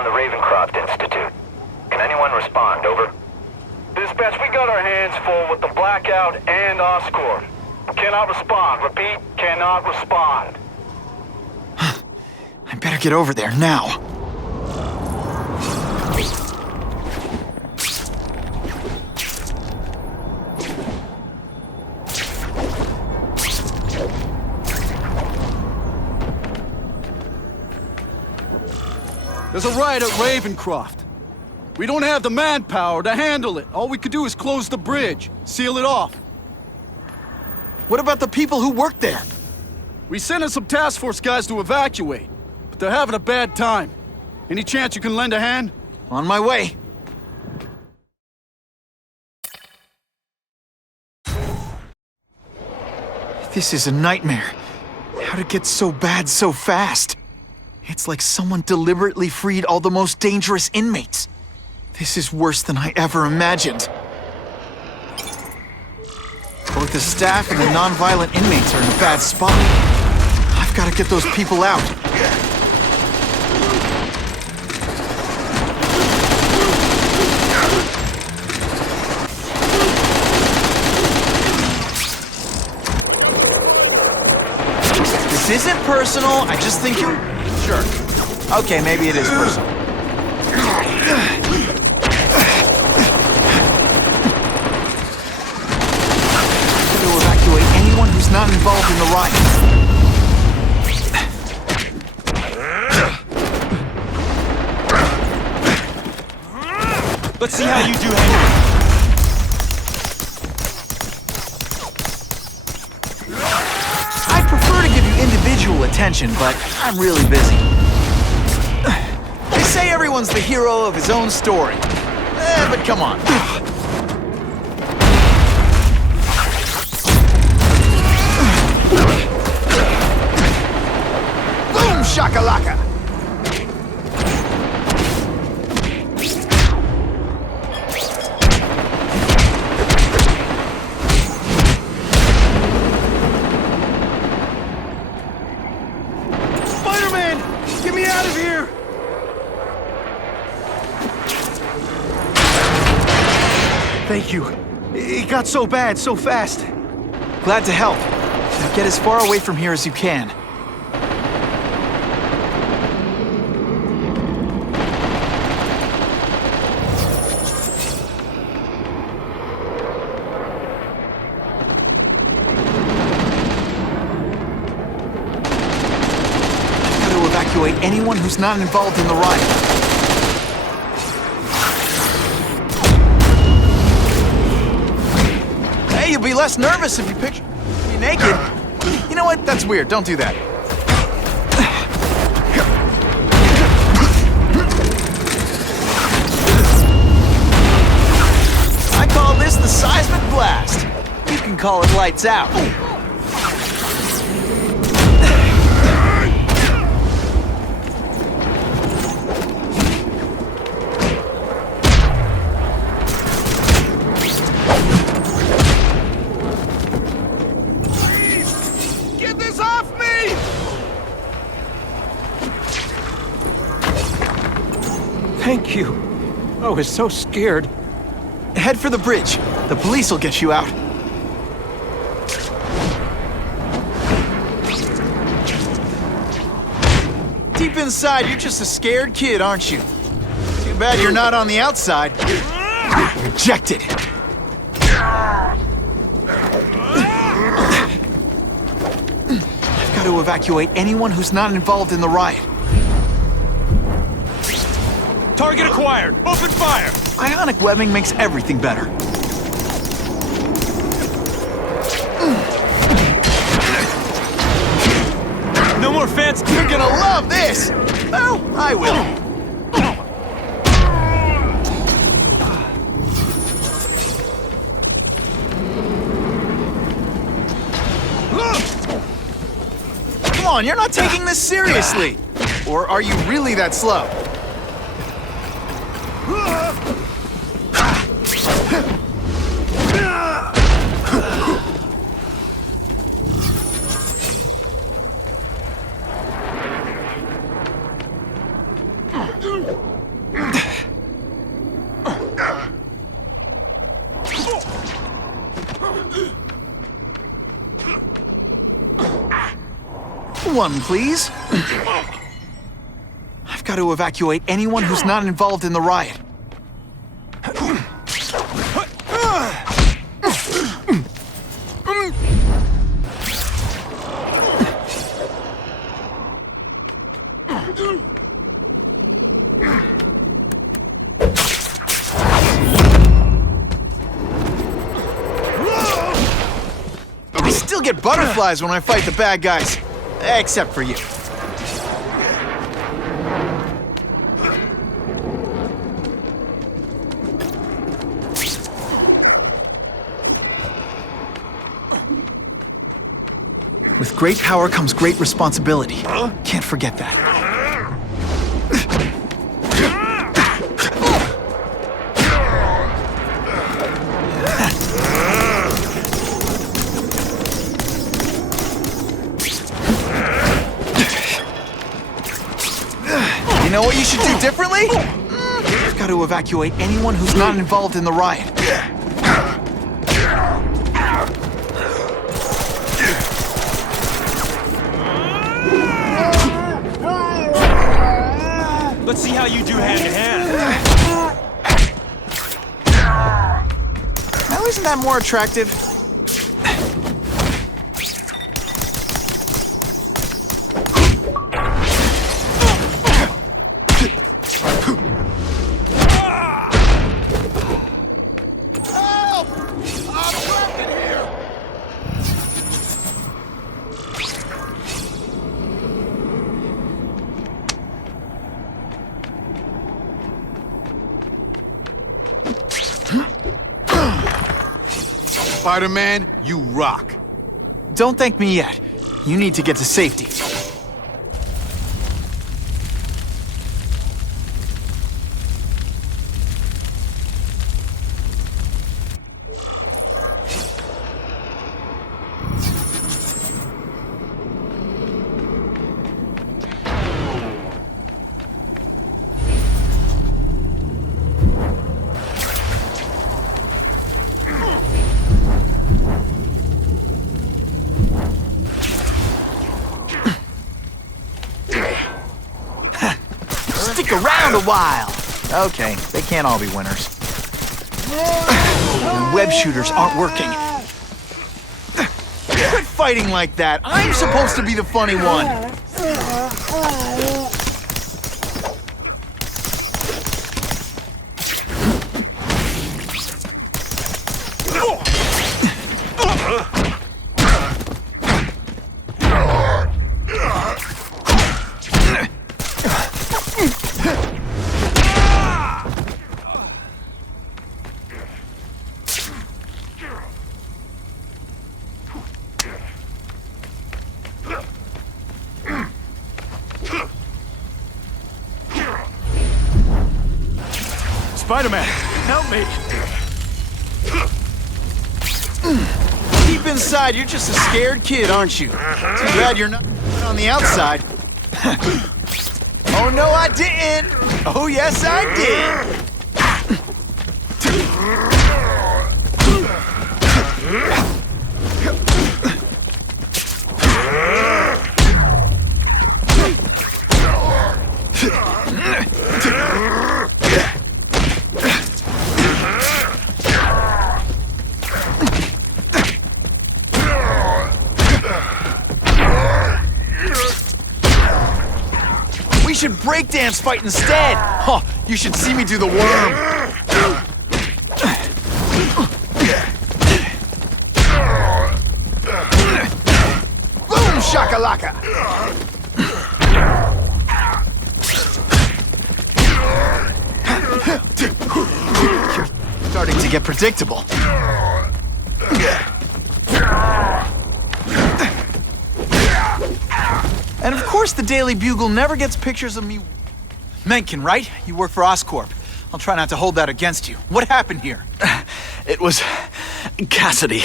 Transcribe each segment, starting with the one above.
from the Ravencroft Institute. Can anyone respond, over? Dispatch, we got our hands full with the blackout and Oscorp. Cannot respond. Repeat, cannot respond. I better get over there now. There's a riot at Ravencroft. We don't have the manpower to handle it. All we could do is close the bridge, seal it off. What about the people who work there? We sent in some task force guys to evacuate, but they're having a bad time. Any chance you can lend a hand? On my way. This is a nightmare. How'd it get so bad so fast? It's like someone deliberately freed all the most dangerous inmates. This is worse than I ever imagined. Both the staff and the non-violent inmates are in a bad spot. I've got to get those people out. This isn't personal, I just think you're... Sure. Okay, maybe it is personal. To evacuate anyone who's not involved in the riot. Let's see how you do, Henry. I'd prefer to give you individual attention, but I'm really busy. They say everyone's the hero of his own story. But come on. Boom shakalaka! Get me out of here! Thank you. It got so bad, so fast. Glad to help. Now get as far away from here as you can. Evacuate anyone who's not involved in the riot. Hey, you'll be less nervous if you picture me naked. You know what? That's weird. Don't do that. I call this the seismic blast. You can call it lights out. Thank you. I was so scared. Head for the bridge. The police will get you out. Deep inside, you're just a scared kid, aren't you? Too bad you're not on the outside. Rejected. I've got to evacuate anyone who's not involved in the riot. Target acquired! Open fire! Ionic webbing makes everything better. No more fence! You're gonna love this! Well, I will. Come on, you're not taking this seriously! Or are you really that slow? one, please. I've got to evacuate anyone who's not involved in the riot. I still get butterflies when I fight the bad guys. Except for you. With great power comes great responsibility. Can't forget that. You know what you should do differently? I've got to evacuate anyone who's not involved in the riot. Let's see how you do hand-to-hand. Now isn't that more attractive? Spider-Man, you rock. Don't thank me yet. You need to get to safety. Stick around a while. Okay, they can't all be winners. The web shooters aren't working. Quit fighting like that. I'm supposed to be the funny one. Spider-Man, help me! Deep inside, you're just a scared kid, aren't you? Too bad you're not on the outside. Oh, no, I didn't! Oh, yes, I did! We should breakdance fight instead! Huh, you should see me do the worm! Boom shakalaka! You're starting to get predictable. And of course the Daily Bugle never gets pictures of me. Mencken, right? You work for Oscorp. I'll try not to hold that against you. What happened here? It was Cassidy.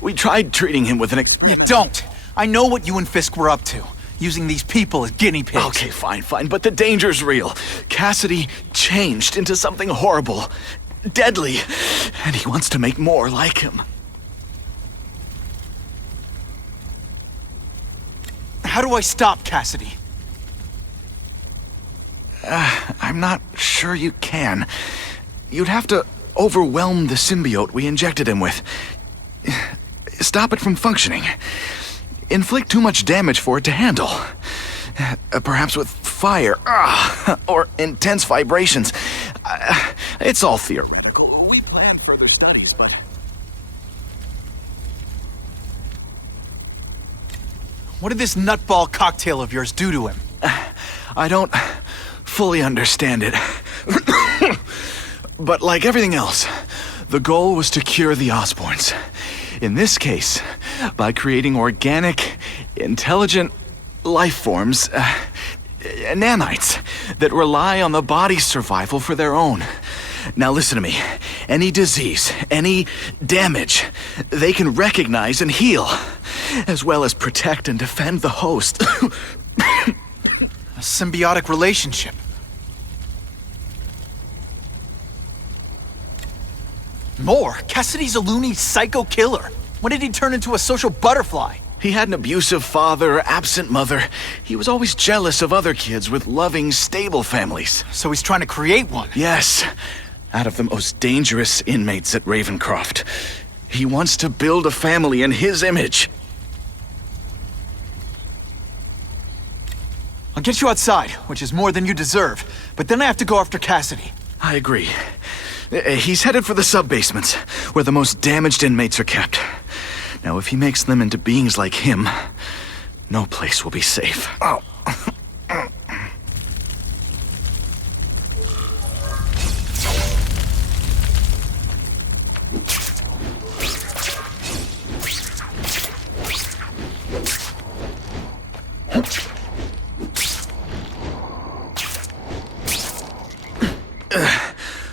We tried treating him with an experiment. You don't. I know what you and Fisk were up to. Using these people as guinea pigs. Okay, fine, but the danger's real. Cassidy changed into something horrible, deadly, and he wants to make more like him. How do I stop Cassidy? I'm not sure you can. You'd have to overwhelm the symbiote we injected him with. Stop it from functioning. Inflict too much damage for it to handle. Perhaps with fire, or intense vibrations. It's all theoretical. We planned further studies, but... What did this nutball cocktail of yours do to him? I don't fully understand it. But like everything else, the goal was to cure the Osborns. In this case, by creating organic, intelligent life forms, nanites, that rely on the body's survival for their own. Now listen to me. Any disease, any damage, they can recognize and heal, as well as protect and defend the host. A symbiotic relationship. More? Cassidy's a loony psycho killer. When did he turn into a social butterfly? He had an abusive father, absent mother. He was always jealous of other kids with loving, stable families. So he's trying to create one? Yes, out of the most dangerous inmates at Ravencroft. He wants to build a family in his image. I'll get you outside, which is more than you deserve. But then I have to go after Cassidy. I agree. He's headed for the sub-basements, where the most damaged inmates are kept. Now, if he makes them into beings like him, no place will be safe. Oh.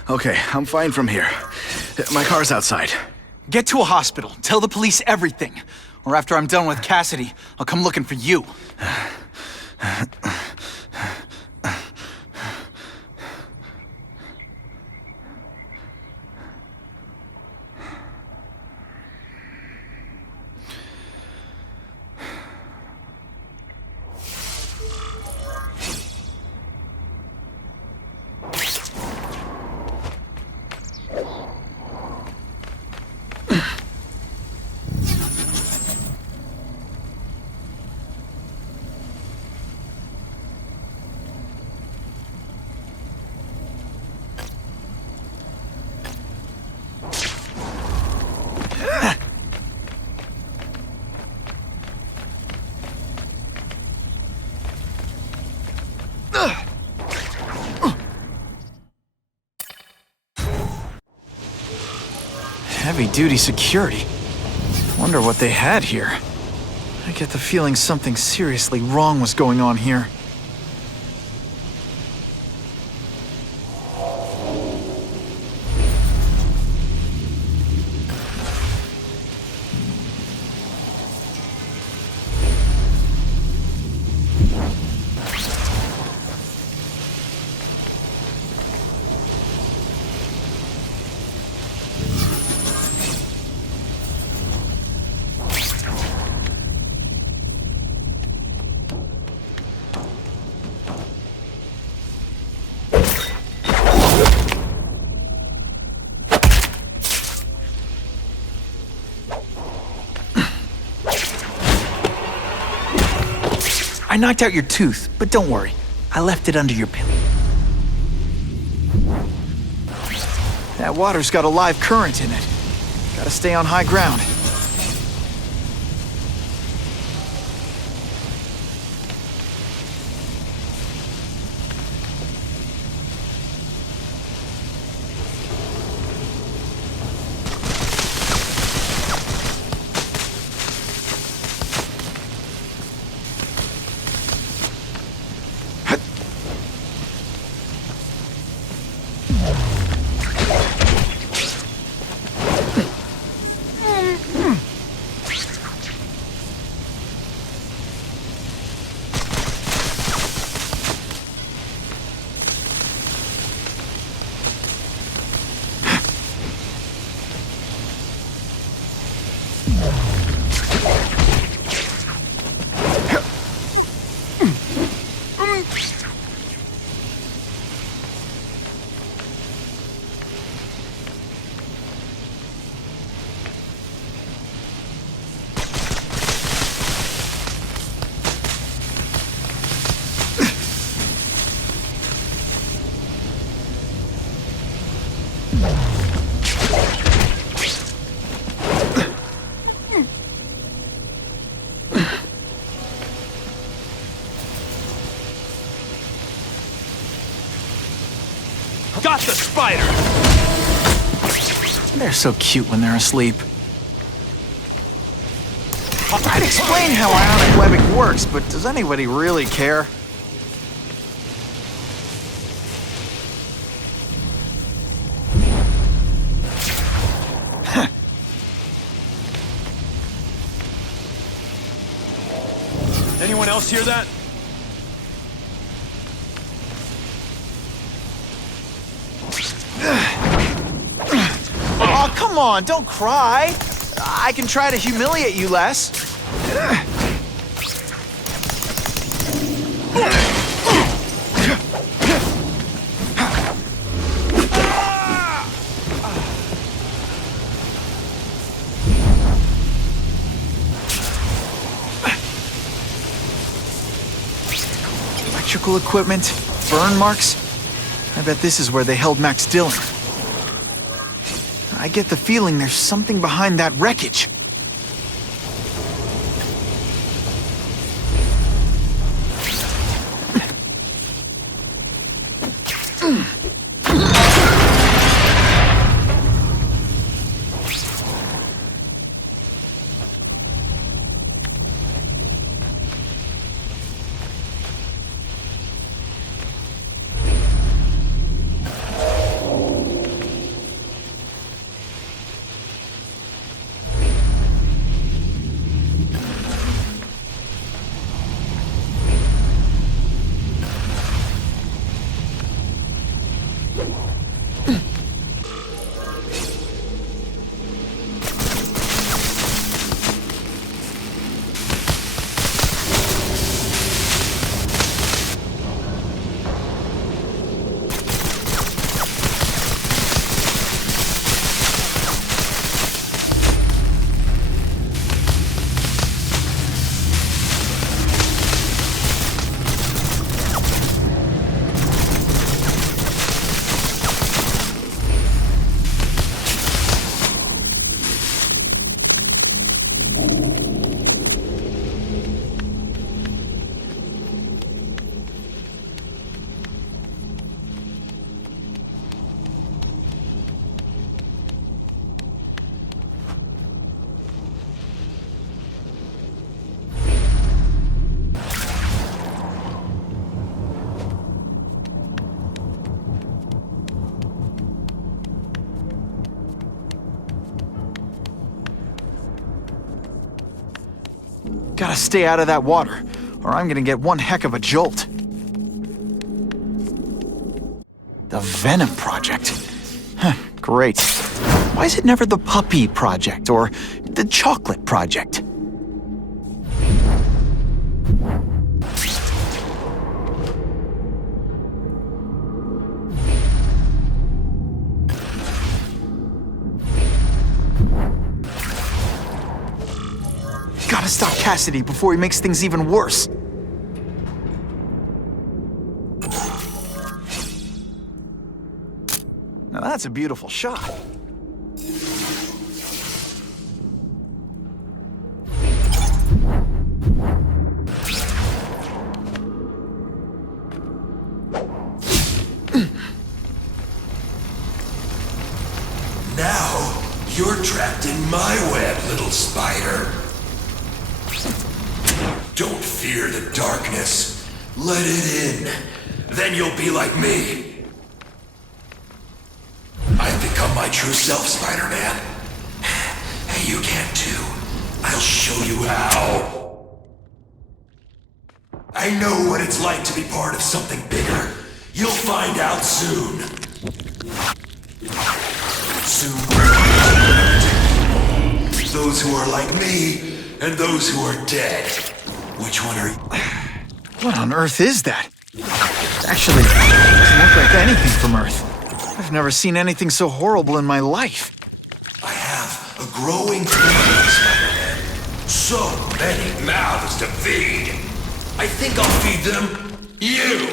Okay, I'm fine from here. My car's outside. Get to a hospital. Tell the police everything. Or after I'm done with Cassidy, I'll come looking for you. Heavy-duty security. Wonder what they had here. I get the feeling something seriously wrong was going on here. I knocked out your tooth, but don't worry. I left it under your pillow. That water's got a live current in it. Gotta stay on high ground. spider! They're so cute when they're asleep. I'd explain how ionic webbing works, but does anybody really care? Anyone else hear that? Oh, come on, don't cry. I can try to humiliate you less. Electrical equipment, burn marks. I bet this is where they held Max Dillon. I get the feeling there's something behind that wreckage. Gotta stay out of that water, or I'm gonna get one heck of a jolt. The Venom Project. Huh, great. Why is it never the Puppy Project, or the Chocolate Project? Gotta stop Cassidy before he makes things even worse. Now that's a beautiful shot. Now, you're trapped in my web, little spider. Don't fear the darkness. Let it in. Then you'll be like me. I've become my true self, Spider-Man. And you can too. I'll show you how. I know what it's like to be part of something bigger. You'll find out soon. Soon. Those who are like me, and those who are dead. Which one are you? What on earth is that? Actually, it doesn't look like anything from Earth. I've never seen anything so horrible in my life. I have a growing family, Spider-Man. So many mouths to feed. I think I'll feed them you.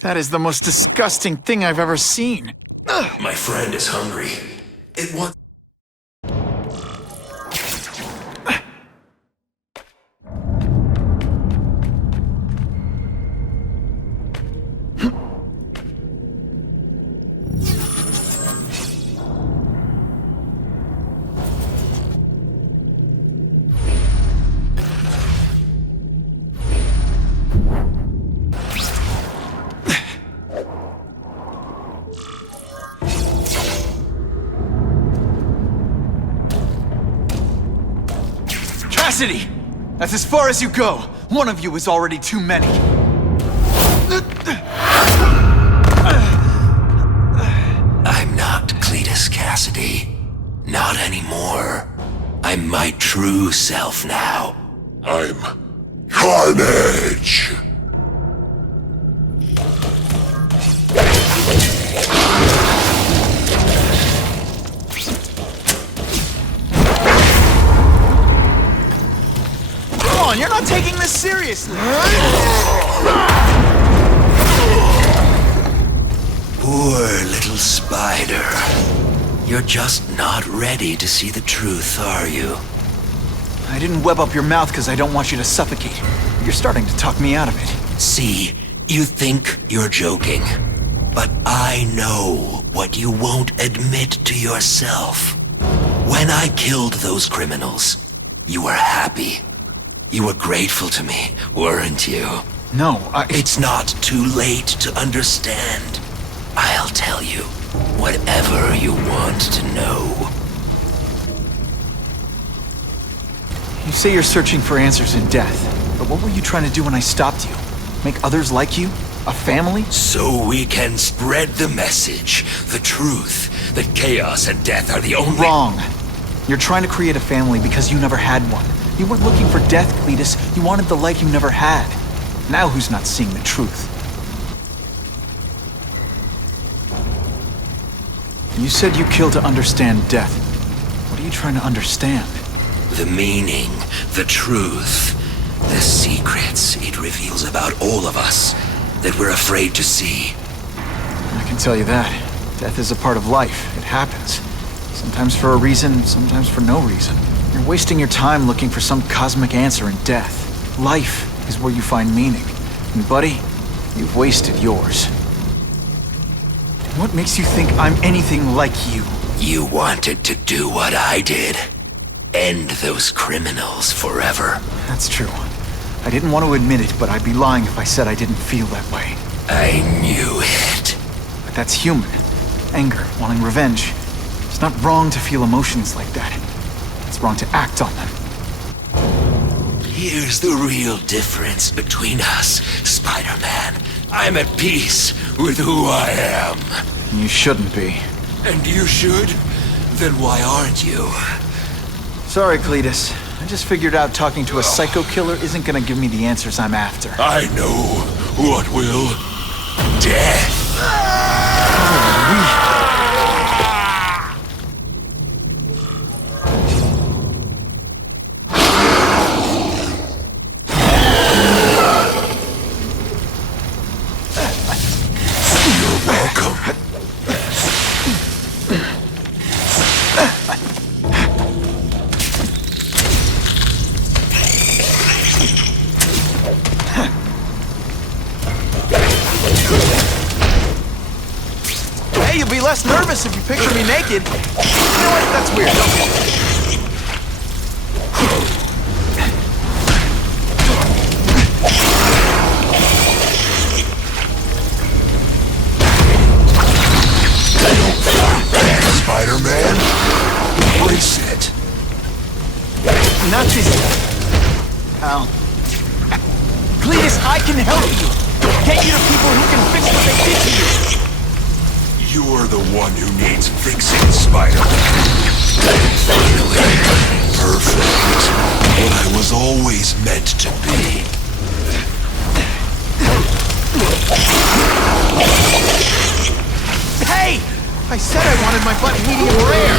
That is the most disgusting thing I've ever seen. My friend is hungry. It wants... Cassidy! That's as far as you go. One of you is already too many. I'm not Cletus Cassidy. Not anymore. I'm my true self now. I'm Carnage! Come on, you're not taking this seriously. Poor little spider. You're just not ready to see the truth, are you? I didn't web up your mouth because I don't want you to suffocate. You're starting to talk me out of it. See, you think you're joking. But I know what you won't admit to yourself. When I killed those criminals, you were happy. You were grateful to me, weren't you? No, It's not too late to understand. I'll tell you whatever you want to know. You say you're searching for answers in death, but what were you trying to do when I stopped you? Make others like you? A family? So we can spread the message, the truth, that chaos and death are the only— Wrong. You're trying to create a family because you never had one. You weren't looking for death, Cletus. You wanted the life you never had. Now who's not seeing the truth? You said you killed to understand death. What are you trying to understand? The meaning, the truth, the secrets it reveals about all of us that we're afraid to see. I can tell you that. Death is a part of life. It happens. Sometimes for a reason, sometimes for no reason. You're wasting your time looking for some cosmic answer in death. Life is where you find meaning. And buddy, you've wasted yours. What makes you think I'm anything like you? You wanted to do what I did. End those criminals forever. That's true. I didn't want to admit it, but I'd be lying if I said I didn't feel that way. I knew it. But that's human. Anger, wanting revenge. It's not wrong to feel emotions like that. It's wrong to act on them. Here's the real difference between us, Spider-Man. I'm at peace with who I am. You shouldn't be. And you should? Then why aren't you? Sorry, Cletus. I just figured out talking to a psycho killer isn't gonna give me the answers I'm after. I know what will. Death. You're welcome. Hey, you'll be less nervous if you picture me naked. You know what? That's weird. Spider-Man, embrace it. Not this pal. Cletus, I can help you. Get you to people who can fix what they did to you. You're the one who needs fixing, Spider-Man. Finally, perfect. What I was always meant to be. Hey! I said I wanted my butt medium rare.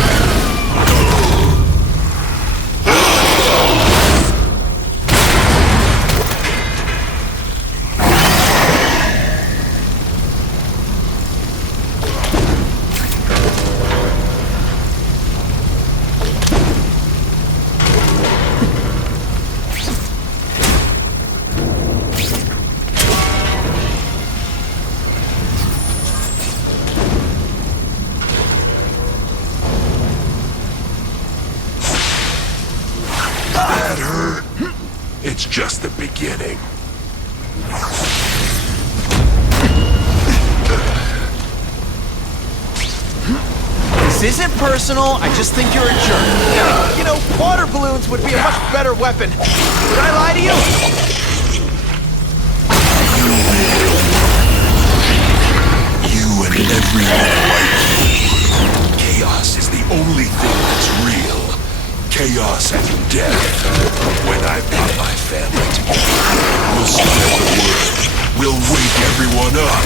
It's just the beginning. This isn't personal, I just think you're a jerk. You know, water balloons would be a much better weapon. Did I lie to you? You and everyone like you. Chaos is the only thing that's real. Chaos and death. When I've got my family together, we'll spread the word. We'll wake everyone up.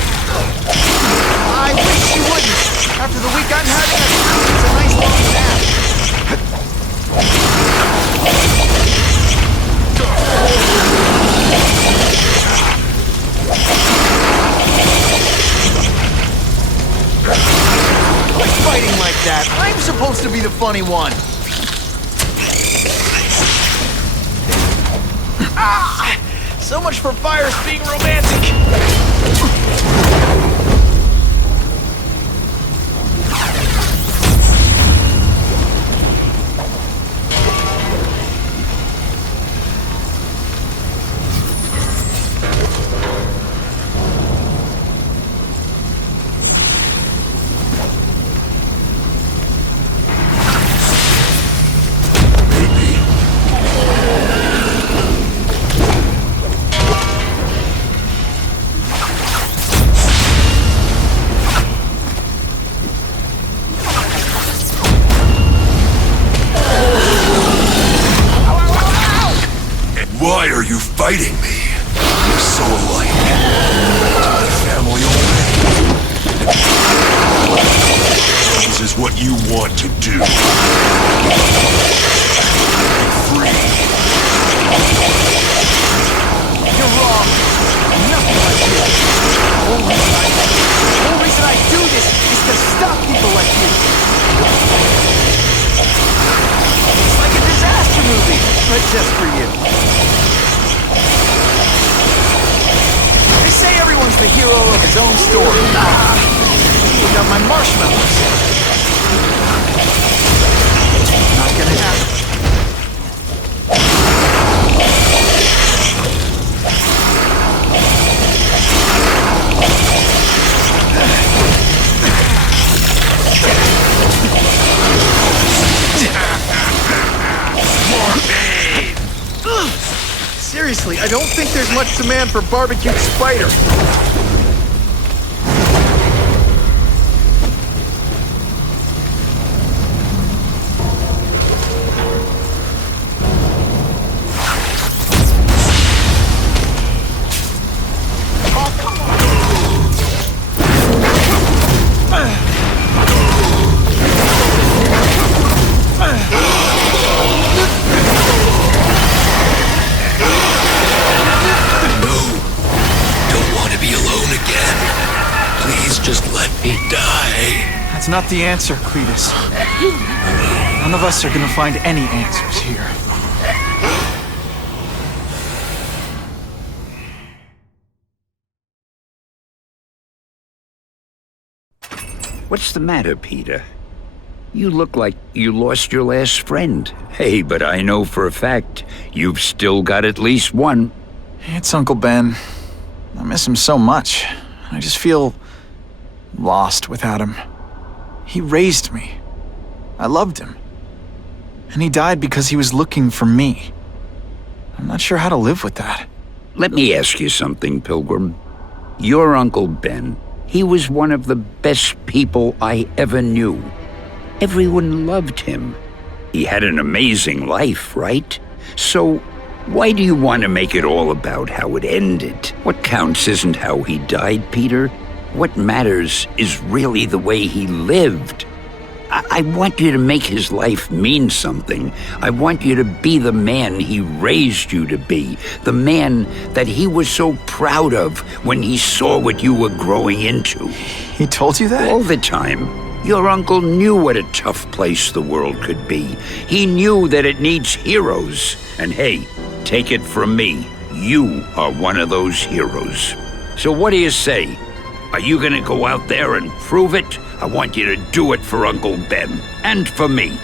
I wish you wouldn't. After the week I'm having, it's a nice long nap. Quit fighting like that. I'm supposed to be the funny one. Ah! So much for fires being romantic. Why are you fighting me? You're so alike. My family away. This is what you want to do. Free. You're wrong. Nothing like this. The whole reason I do this is to stop people like you. It's like a disaster movie, but just for you. They say everyone's the hero of his own story. You got my marshmallows. Not gonna happen. Seriously, I don't think there's much demand for barbecued spider. That's not the answer, Cletus. None of us are gonna find any answers here. What's the matter, Peter? You look like you lost your last friend. Hey, but I know for a fact you've still got at least one. It's Uncle Ben. I miss him so much. I just feel lost without him. He raised me. I loved him. And he died because he was looking for me. I'm not sure how to live with that. Let me ask you something, Pilgrim. Your Uncle Ben, he was one of the best people I ever knew. Everyone loved him. He had an amazing life, right? So, why do you want to make it all about how it ended? What counts isn't how he died, Peter. What matters is really the way he lived. I want you to make his life mean something. I want you to be the man he raised you to be. The man that he was so proud of when he saw what you were growing into. He told you that? All the time. Your uncle knew what a tough place the world could be. He knew that it needs heroes. And hey, take it from me, you are one of those heroes. So what do you say? Are you gonna go out there and prove it? I want you to do it for Uncle Ben, and for me.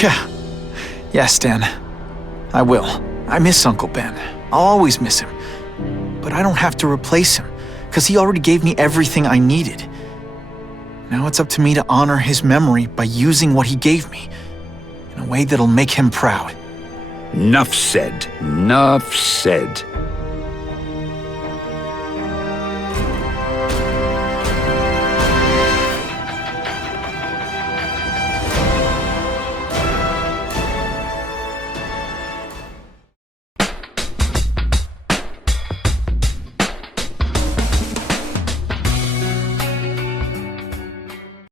Yeah. Yes, Dan. I will. I miss Uncle Ben. I'll always miss him. But I don't have to replace him, because he already gave me everything I needed. Now it's up to me to honor his memory by using what he gave me in a way that'll make him proud. Nuff said. Nuff said.